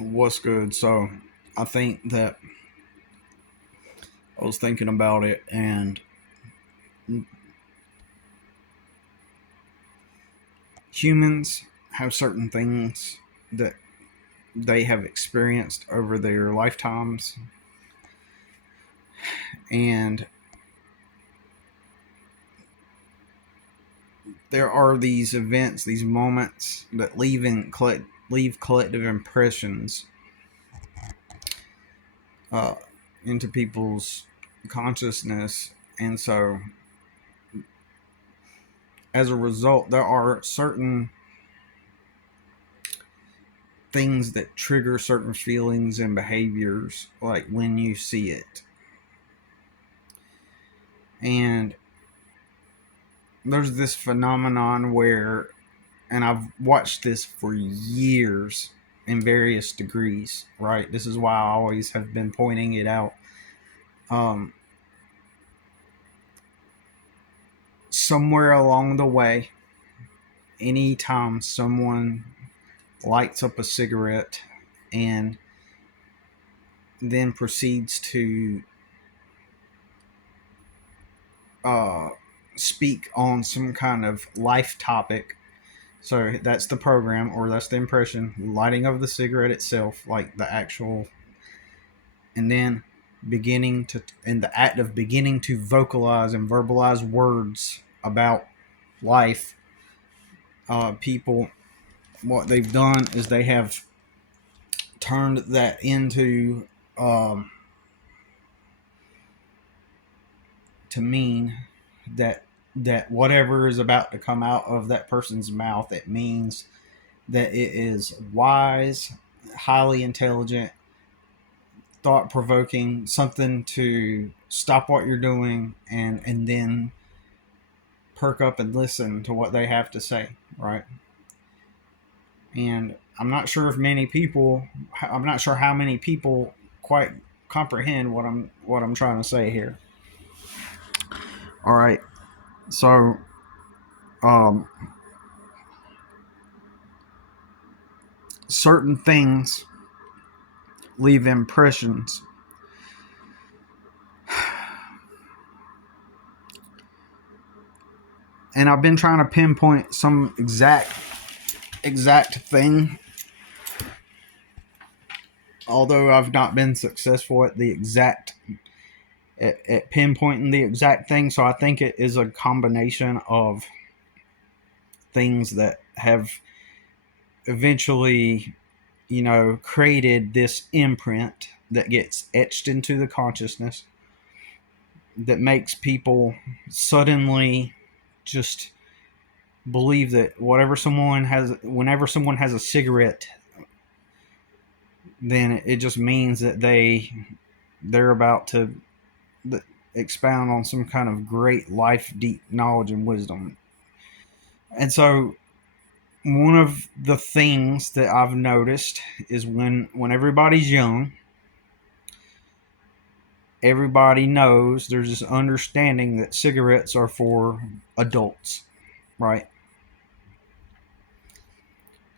What's good? So, I think that I was thinking about it, and humans have certain things that they have experienced over their lifetimes, and there are these events, these moments that leave collective impressions uh, into people's consciousness, and so as a result, there are certain things that trigger certain feelings and behaviors, like when you see it. And there's this phenomenon where, and I've watched this for years in various degrees, right? This is why I always have been pointing it out. Um, Somewhere along the way, anytime someone lights up a cigarette and then proceeds to uh, speak on some kind of life topic. So that's the program, or that's the impression, lighting of the cigarette itself, like the actual, and then in the act of beginning to vocalize and verbalize words about life. People, what they've done is they have turned that into, um, to mean that whatever is about to come out of that person's mouth, it means that it is wise, highly intelligent, thought provoking, something to stop what you're doing and then perk up and listen to what they have to say, right? And I'm not sure how many people quite comprehend what I'm trying to say here. All right. So um certain things leave impressions. And I've been trying to pinpoint some exact thing, although I've not been successful at at pinpointing the exact thing. So I think it is a combination of things that have eventually, created this imprint that gets etched into the consciousness that makes people suddenly just believe that whenever someone has a cigarette, then it just means that they're about to expound on some kind of great life deep knowledge and wisdom. And so one of the things that I've noticed is when everybody's young, everybody knows there's this understanding that cigarettes are for adults, right?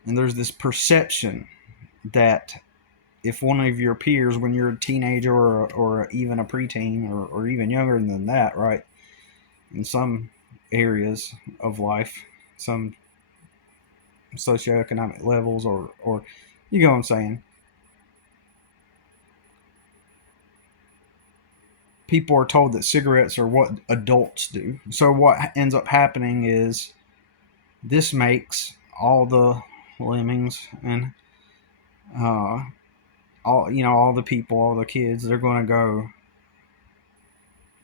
And there's this perception that if one of your peers, when you're a teenager or even a preteen or even younger than that, right, in some areas of life, some socioeconomic levels, or you know what I'm saying, people are told that cigarettes are what adults do. So what ends up happening is this makes all the lemmings and uh, all the people, all the kids, they're going to go.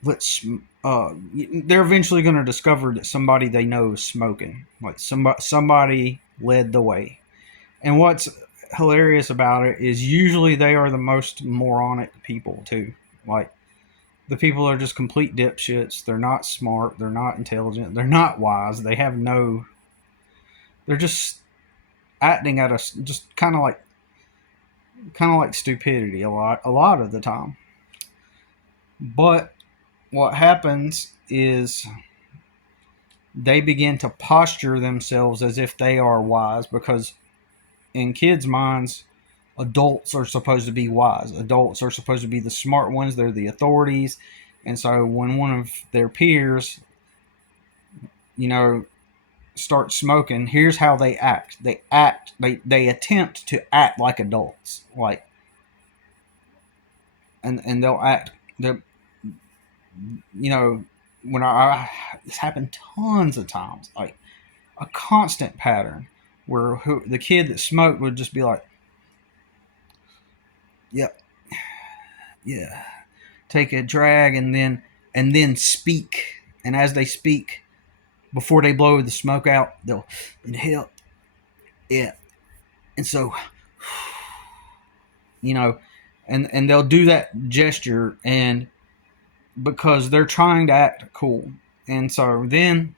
Let's. They're eventually going to discover that somebody they know is smoking. Like somebody led the way. And what's hilarious about it is usually they are the most moronic people too. Like the people are just complete dipshits. They're not smart. They're not intelligent. They're not wise. They have no. They're just acting at us, just kind of like stupidity a lot of the time. But what happens is they begin to posture themselves as if they are wise, because in kids' minds adults are supposed to be wise. Adults are supposed to be the smart ones. They're the authorities. And so when one of their peers, you know, starts smoking, here's how they act. They attempt to act like adults. Like, and they'll act, they you know, when this happened tons of times, like a constant pattern where the kid that smoked would just be like, yep, yeah, take a drag, and then speak. And as they speak, before they blow the smoke out, they'll inhale, yeah, and so, you know, and they'll do that gesture, and because they're trying to act cool, and so then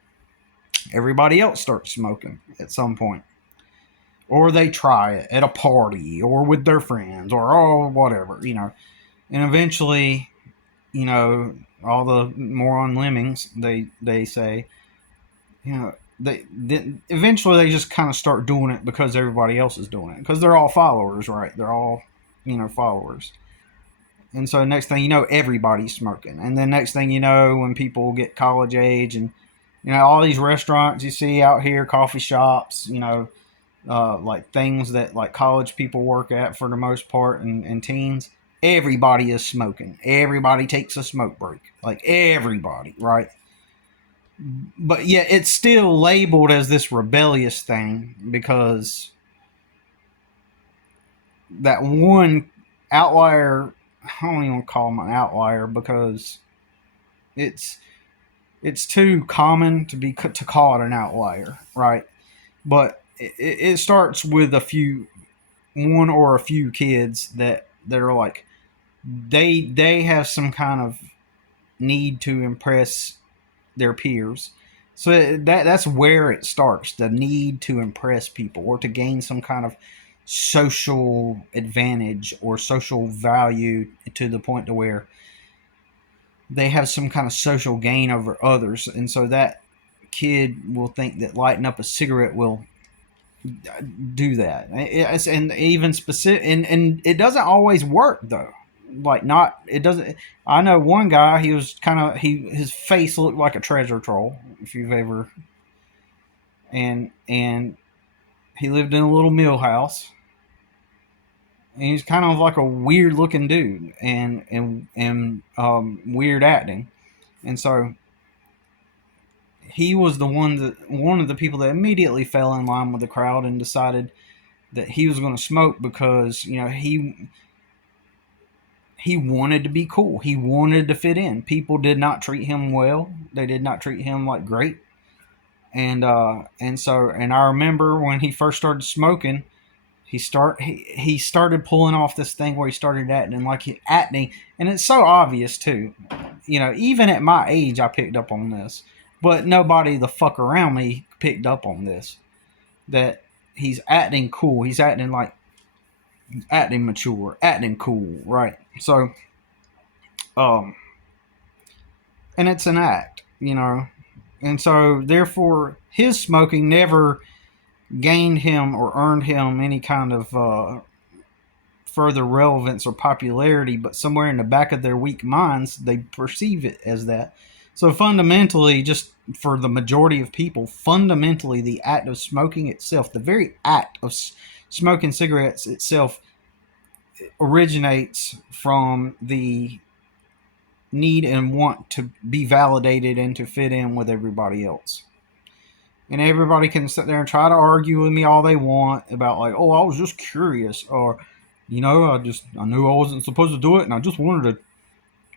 everybody else starts smoking at some point, or they try it at a party or with their friends or whatever, you know, and eventually, you know, all the moron lemmings, they say, you know, they eventually they just kind of start doing it because everybody else is doing it, because they're all followers, right? They're all, you know, followers. And so next thing you know, everybody's smoking. And then next thing you know, when people get college age, and you know, all these restaurants you see out here, coffee shops, you know, like things that like college people work at for the most part, and teens, everybody is smoking. Everybody takes a smoke break. Like everybody, right? But yet it's still labeled as this rebellious thing, because that one outlier, I don't even call him an outlier, because it's it's too common to call it an outlier, right? But it starts with one or a few kids that are like, they have some kind of need to impress their peers. So that's where it starts, the need to impress people or to gain some kind of social advantage or social value, to the point to where they have some kind of social gain over others. And so that kid will think that lighting up a cigarette will do that. And even specific, and it doesn't always work though. Like, not, it doesn't. I know one guy, he was kind of, his face looked like a treasure troll, if you've ever, and he lived in a little mill house, and he's kind of like a weird looking dude, and weird acting. And so he was one of the people that immediately fell in line with the crowd and decided that he was going to smoke, because you know, he wanted to be cool. He wanted to fit in. People did not treat him well. They did not treat him like great. And I remember when he first started smoking, he started pulling off this thing where he started acting, and it's so obvious too. You know, even at my age, I picked up on this, but nobody the fuck around me picked up on this. That he's acting cool. He's acting mature, acting cool, right? So, um, and it's an act, you know, and so therefore his smoking never gained him or earned him any kind of further relevance or popularity, but somewhere in the back of their weak minds, they perceive it as that. So fundamentally, just for the majority of people, fundamentally, the act of smoking itself, the very act of smoking cigarettes itself, originates from the need and want to be validated and to fit in with everybody else. And everybody can sit there and try to argue with me all they want about, like, oh, I was just curious, or, you know, I knew I wasn't supposed to do it, and I just wanted to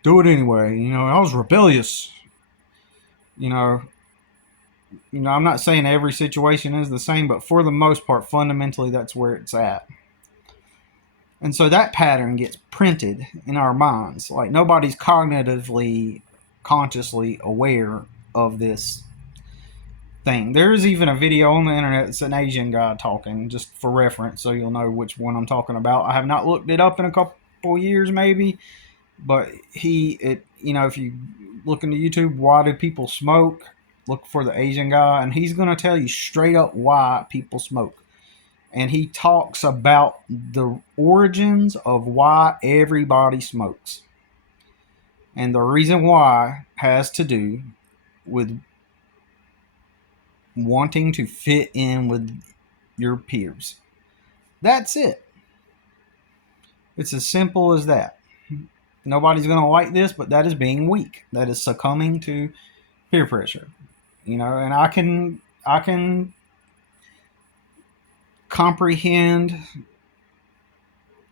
do it anyway. You know, I was rebellious. You know, I'm not saying every situation is the same, but for the most part, fundamentally, that's where it's at. And so that pattern gets printed in our minds. Like, nobody's cognitively, consciously aware of this thing. There's even a video on the internet. It's an Asian guy talking, just for reference, so you'll know which one I'm talking about. I have not looked it up in a couple years, maybe, but you know, if you look into YouTube, why do people smoke? Look for the Asian guy, and he's going to tell you straight up why people smoke. and he talks about the origins of why everybody smokes. And the reason why has to do with wanting to fit in with your peers. That's it. It's as simple as that. Nobody's going to like this, but that is being weak. That is succumbing to peer pressure. And I can comprehend,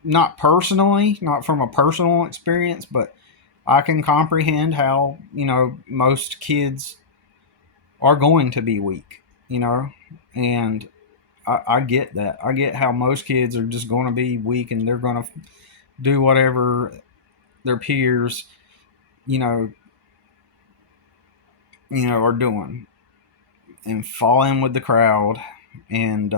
not personally, not from a personal experience, but I can comprehend how, most kids are going to be weak, and I get that. I get how most kids are just going to be weak and they're going to do whatever their peers, you know, are doing and fall in with the crowd. And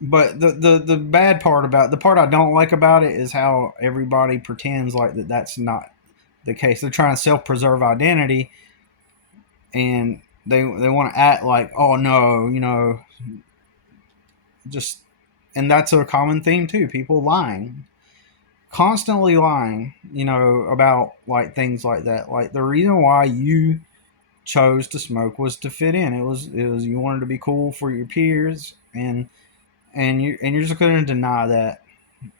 but the bad part about the part I don't like about it is how everybody pretends like that's not the case. They're trying to self preserve identity, and they want to act like, oh no, just, and that's a common theme too. People lying, constantly lying, about like things like that. Like the reason why you chose to smoke was to fit in. It was you wanted to be cool for your peers, and you're just going to deny that,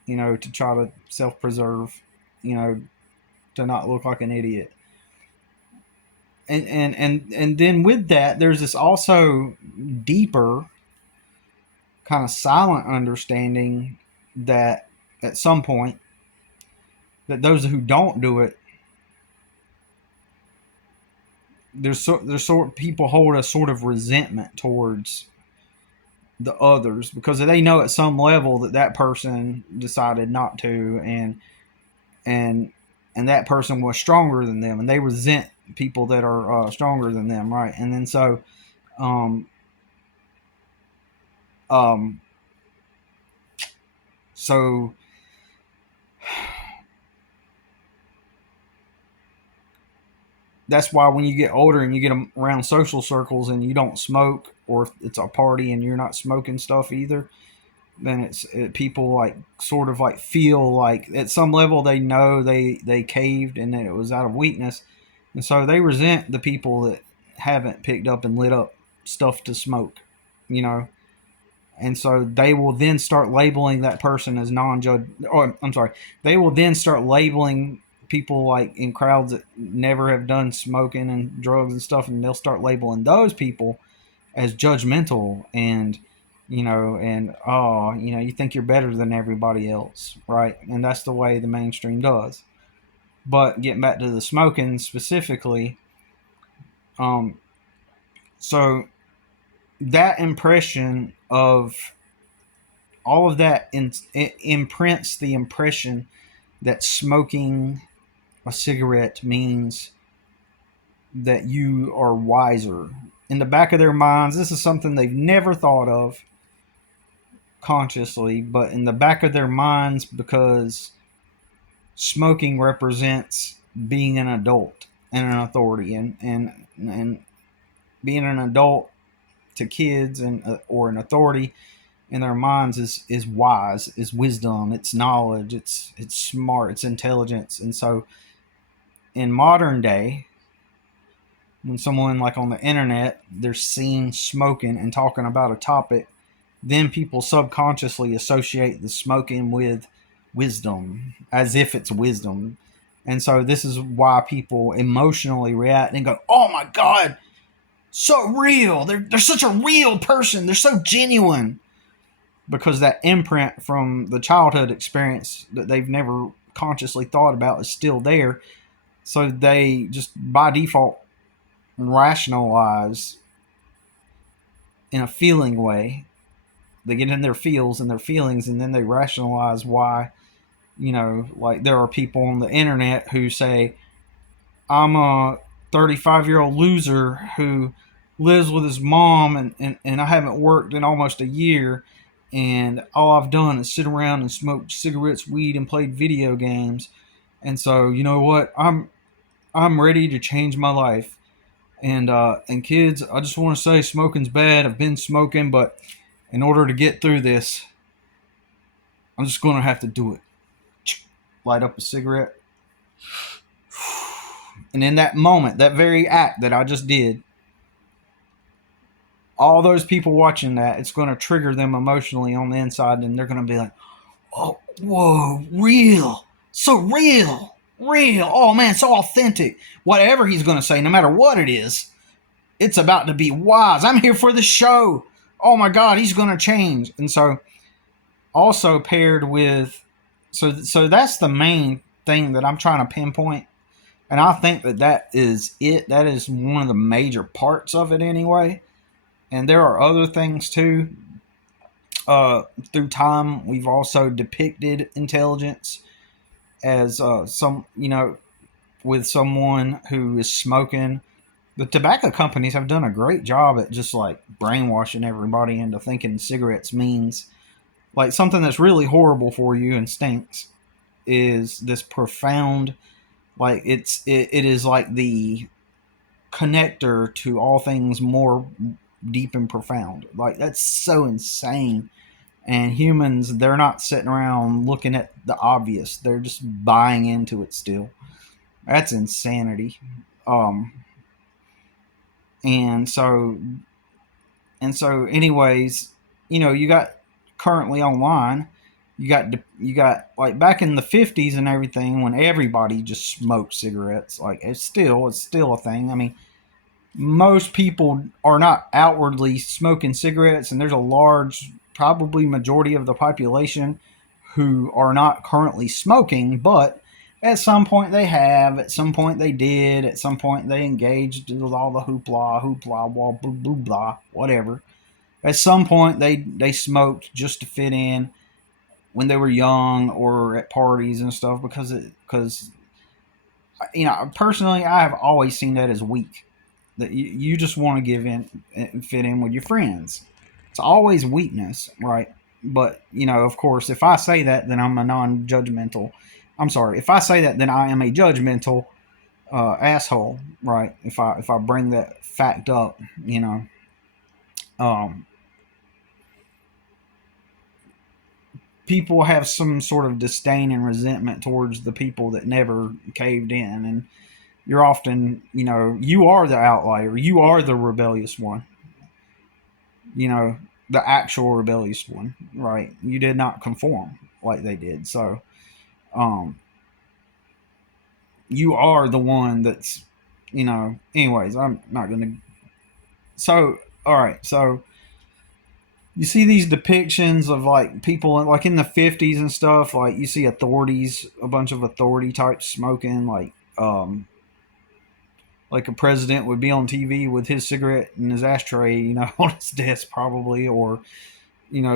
to try to self preserve, to not look like an idiot. And then with that, there's this also deeper kind of silent understanding that at some point that those who don't do it, there's sort of people hold a sort of resentment towards the others because they know at some level that person decided not to, and and that person was stronger than them, and they resent people that are stronger than them, right? And then um um so that's why when you get older and you get around social circles and you don't smoke, or if it's a party and you're not smoking stuff either, then people like sort of like feel like at some level they know they caved and that it was out of weakness, and so they resent the people that haven't picked up and lit up stuff to smoke, you know. And so they will then start labeling that person as non-judge. Or I'm sorry, they will then start labeling people like in crowds that never have done smoking and drugs and stuff, and they'll start labeling those people as judgmental and and oh, you think you're better than everybody else, right? And that's the way the mainstream does. But getting back to the smoking specifically, um, so that impression of all of that it imprints the impression that smoking a cigarette means that you are wiser. In the back of their minds, this is something they've never thought of consciously, but in the back of their minds, because smoking represents being an adult and an authority, and being an adult to kids and or an authority in their minds is wise, is wisdom, it's knowledge, it's smart, it's intelligence. And so in modern day, when someone like on the internet they're seen smoking and talking about a topic, then people subconsciously associate the smoking with wisdom, as if it's wisdom. And so this is why people emotionally react and go, oh my god, so real, they're such a real person, they're so genuine, because that imprint from the childhood experience that they've never consciously thought about is still there. So they just by default rationalize in a feeling way. They get in their feels and their feelings, and then they rationalize why, like there are people on the internet who say, I'm a 35-year-old loser who lives with his mom, and I haven't worked in almost a year, and all I've done is sit around and smoke cigarettes, weed, and played video games. And so, you know what? I'm ready to change my life. And kids, I just want to say smoking's bad. I've been smoking, but In order to get through this, I'm just going to have to do it. Light up a cigarette. And in that moment, that very act that I just did, all those people watching that, it's going to trigger them emotionally on the inside, and they're going to be like, oh, whoa, real, so real. Oh man, so authentic. Whatever he's going to say, no matter what it is, it's about to be wise. I'm here for the show. Oh my God, he's going to change. And so, also paired with, so that's the main thing that I'm trying to pinpoint. And I think that is it. That is one of the major parts of it anyway. And there are other things too. Through time, we've also depicted intelligence as with someone who is smoking. The tobacco companies have done a great job at just like brainwashing everybody into thinking cigarettes means like something that's really horrible for you and stinks is this profound, like it is like the connector to all things more deep and profound. Like that's so insane. And humans, they're not sitting around looking at the obvious. They're just buying into it still. That's insanity. Um, and so anyways, you got currently online. You got like back in the 50s and everything when everybody just smoked cigarettes. Like it's still a thing. I mean, most people are not outwardly smoking cigarettes, and there's a large, probably majority of the population who are not currently smoking, but at some point they have, at some point they did, at some point they engaged with all the hoopla, blah, blah, blah, blah, whatever. At some point they smoked just to fit in when they were young or at parties and stuff because personally I have always seen that as weak, that you just want to give in and fit in with your friends. It's always weakness, right? But of course, if I say that, then I'm a non-judgmental. I'm sorry. If I say that, then I am a judgmental asshole, right? If I bring that fact up, um, people have some sort of disdain and resentment towards the people that never caved in, and you're often, you are the outlier. You are the rebellious one. The actual rebellious one, right? You did not conform like they did. So, um, you are the one that's, anyways, I'm not going to. So, all right. So, you see these depictions of like people like in the 50s and stuff, like you see authorities, a bunch of authority types smoking, like a president would be on TV with his cigarette and his ashtray, on his desk probably, or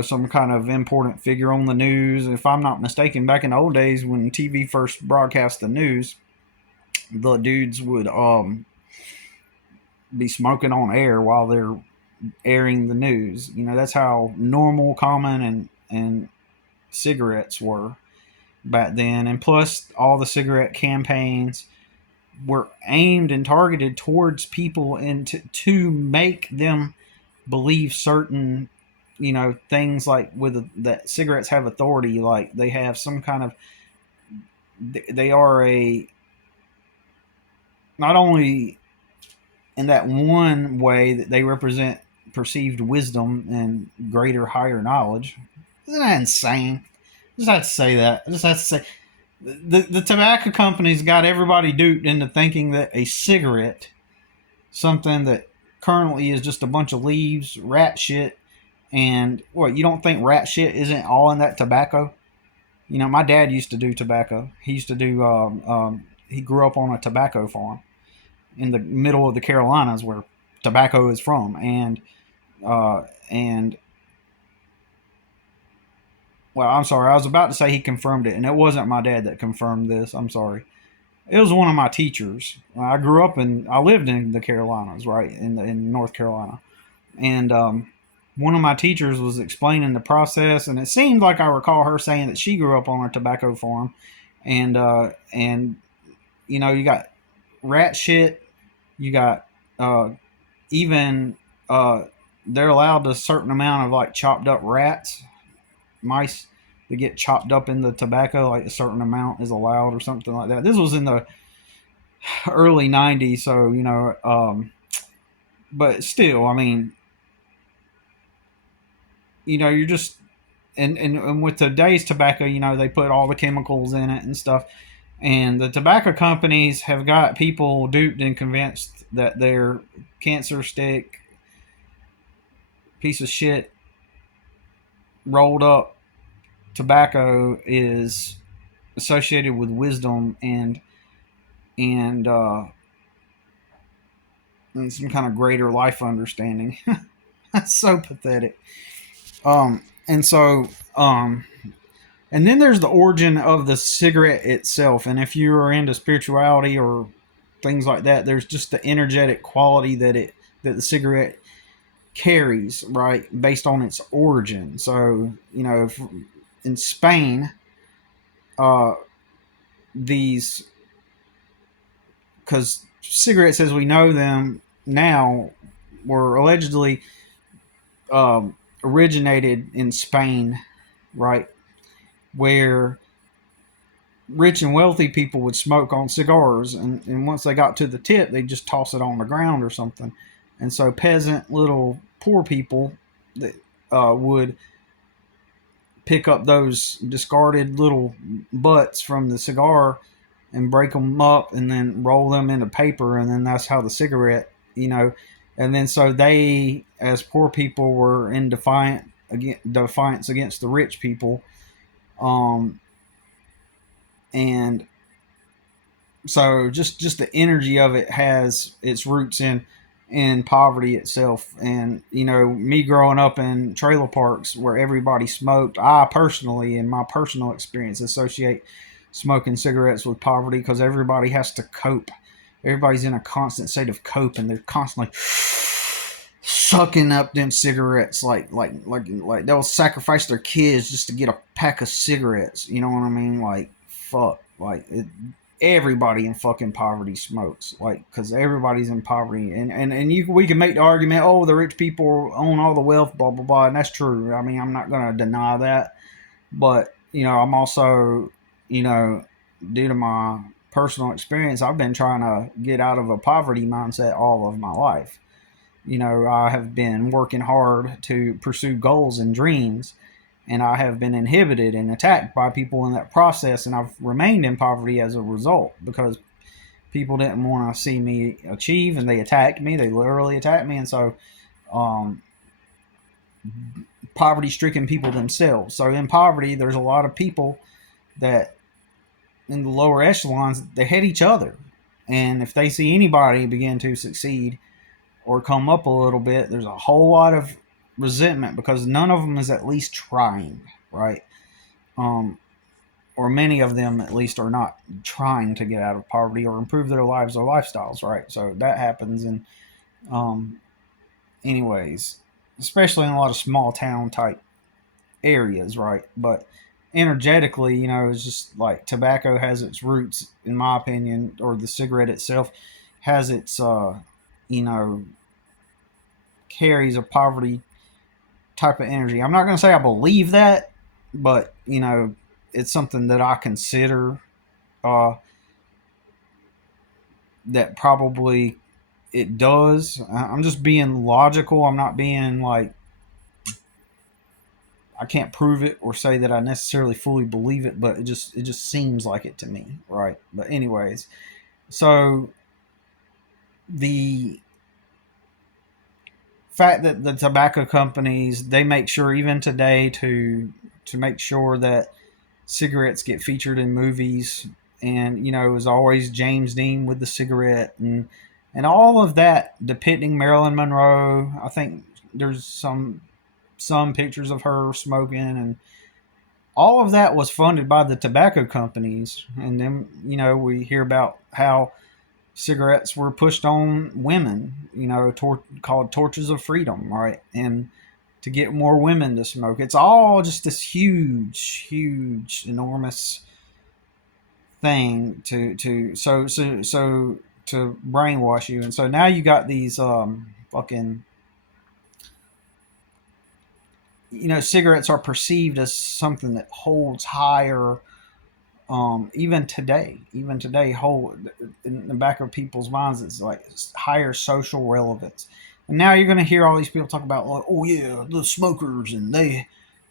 some kind of important figure on the news. If I'm not mistaken, back in the old days when TV first broadcast the news, the dudes would be smoking on air while they're airing the news. That's how normal, common, and cigarettes were back then. And plus, all the cigarette campaigns were aimed and targeted towards people and to make them believe certain things, like that cigarettes have authority, like they have some kind of, they are a, not only in that one way that they represent perceived wisdom and greater higher knowledge. Isn't that insane? I just have to say that. I just have to say the tobacco companies got everybody duped into thinking that a cigarette, something that currently is just a bunch of leaves, rat shit, and what, you don't think rat shit isn't all in that tobacco? My dad used to do tobacco. He used to do. He grew up on a tobacco farm in the middle of the Carolinas, where tobacco is from, and well, I'm sorry, I was about to say he confirmed it, and it wasn't my dad that confirmed this. I'm sorry. It was one of my teachers. I lived in the Carolinas, right, in North Carolina, and one of my teachers was explaining the process, and it seemed like I recall her saying that she grew up on a tobacco farm, and you got rat shit, you got even they're allowed a certain amount of like chopped up rats, mice, to get chopped up in the tobacco. Like a certain amount is allowed or something like that. This was in the early '90s, so but still, I mean, you're just and with today's tobacco, they put all the chemicals in it and stuff. And the tobacco companies have got people duped and convinced that their cancer stick piece of shit rolled up tobacco is associated with wisdom and uh, and some kind of greater life understanding. That's so pathetic. And so and then there's the origin of the cigarette itself. And if you are into spirituality or things like that, there's just the energetic quality that the cigarette carries, right, based on its origin. So if, in Spain, uh, these because cigarettes as we know them now were allegedly originated in Spain, right, where rich and wealthy people would smoke on cigars, and once they got to the tip, they'd just toss it on the ground or something. And so peasant little poor people that would pick up those discarded little butts from the cigar and break them up and then roll them into paper, and then that's how the cigarette, and then so they, as poor people, were in defiance against the rich people, um, and so just the energy of it has its roots in poverty itself. And me growing up in trailer parks where everybody smoked, I personally, in my personal experience, associate smoking cigarettes with poverty, because everybody has to cope. Everybody's in a constant state of cope, and they're constantly sucking up them cigarettes like they'll sacrifice their kids just to get a pack of cigarettes. You know what I mean? Like, fuck, everybody in fucking poverty smokes, like, because everybody's in poverty. And we can make the argument, oh, the rich people own all the wealth, blah blah blah, and that's true. I mean, I'm not going to deny that. But I'm also, due to my personal experience, I've been trying to get out of a poverty mindset all of my life. I have been working hard to pursue goals and dreams, and I have been inhibited and attacked by people in that process, and I've remained in poverty as a result, because people didn't want to see me achieve, and they attacked me. They literally attacked me. And so um, poverty stricken people themselves. So in poverty, there's a lot of people that in the lower echelons, they hate each other. And if they see anybody begin to succeed or come up a little bit, there's a whole lot of resentment, because none of them is at least trying, right? Um, or many of them at least are not trying to get out of poverty or improve their lives or lifestyles, right? So that happens. And um, anyways, especially in a lot of small town type areas, right? But energetically, it's just like tobacco has its roots, in my opinion, or the cigarette itself has its, you know, carries a poverty type of energy. I'm not going to say I believe that, but, it's something that I consider uh, that probably it does. I'm just being logical. I'm not being like, I can't prove it or say that I necessarily fully believe it, but it just seems like it to me, right? But anyways, so the fact that the tobacco companies, they make sure even today to make sure that cigarettes get featured in movies, and it was always James Dean with the cigarette, and all of that depicting Marilyn Monroe. I think there's some pictures of her smoking, and all of that was funded by the tobacco companies. And then we hear about how cigarettes were pushed on women, called torches of freedom, right? And to get more women to smoke. It's all just this huge, enormous thing to brainwash you. And so now you got these fucking cigarettes are perceived as something that holds higher. Even today, hold in the back of people's minds, it's like higher social relevance. And now you're going to hear all these people talk about, like, oh yeah, the smokers, and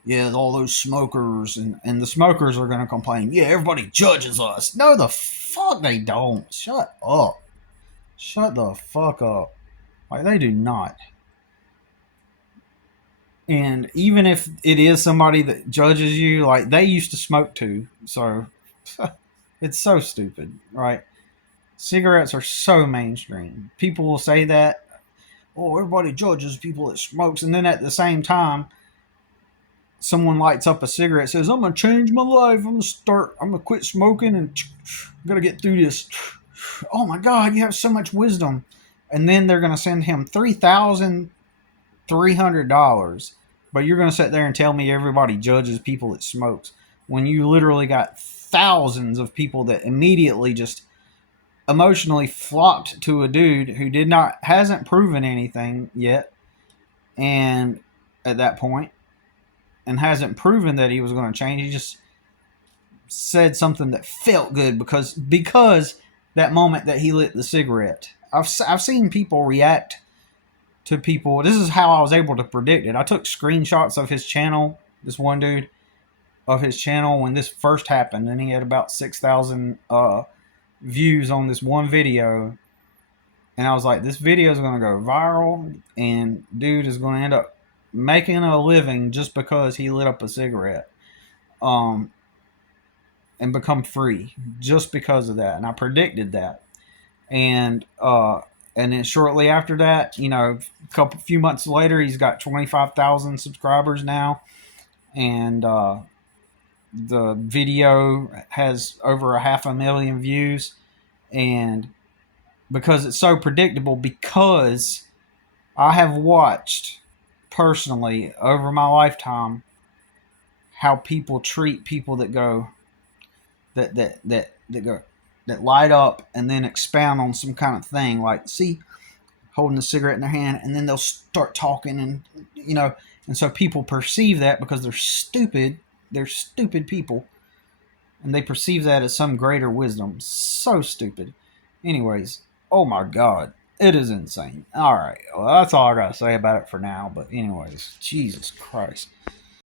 yeah, all those smokers, and the smokers are going to complain. Yeah, everybody judges us. No, the fuck they don't. Shut up. Shut the fuck up. Like, they do not. And even if it is somebody that judges you, like, they used to smoke too. So it's so stupid, right? Cigarettes are so mainstream. People will say that, oh, everybody judges people that smokes, and then at the same time, someone lights up a cigarette, says, "I'm gonna change my life. I'm gonna quit smoking, and I'm gonna get through this." Oh my God, you have so much wisdom, and then they're gonna send him $3,300, but you're gonna sit there and tell me everybody judges people that smokes when you literally got thousands of people that immediately just emotionally flocked to a dude who hasn't proven anything yet, and at that point, and hasn't proven that he was going to change. He just said something that felt good because that moment that he lit the cigarette. I've seen people react to people. This is how I was able to predict it. I took screenshots of his channel. This one dude, of his channel, when this first happened, and he had about 6,000 views on this one video. And I was like, this video is going to go viral, and dude is going to end up making a living just because he lit up a cigarette, um, and become free just because of that. And I predicted that. And then shortly after that, a few months later, he's got 25,000 subscribers now, and the video has over 500,000 views. And because it's so predictable, because I have watched personally over my lifetime how people treat people that go that go that light up and then expound on some kind of thing, like, see, holding a cigarette in their hand, and then they'll start talking, and so people perceive that because they're stupid people, and they perceive that as some greater wisdom. So stupid. Anyways, oh my God, it is insane. All right, well, that's all I gotta say about it for now. But anyways, Jesus Christ.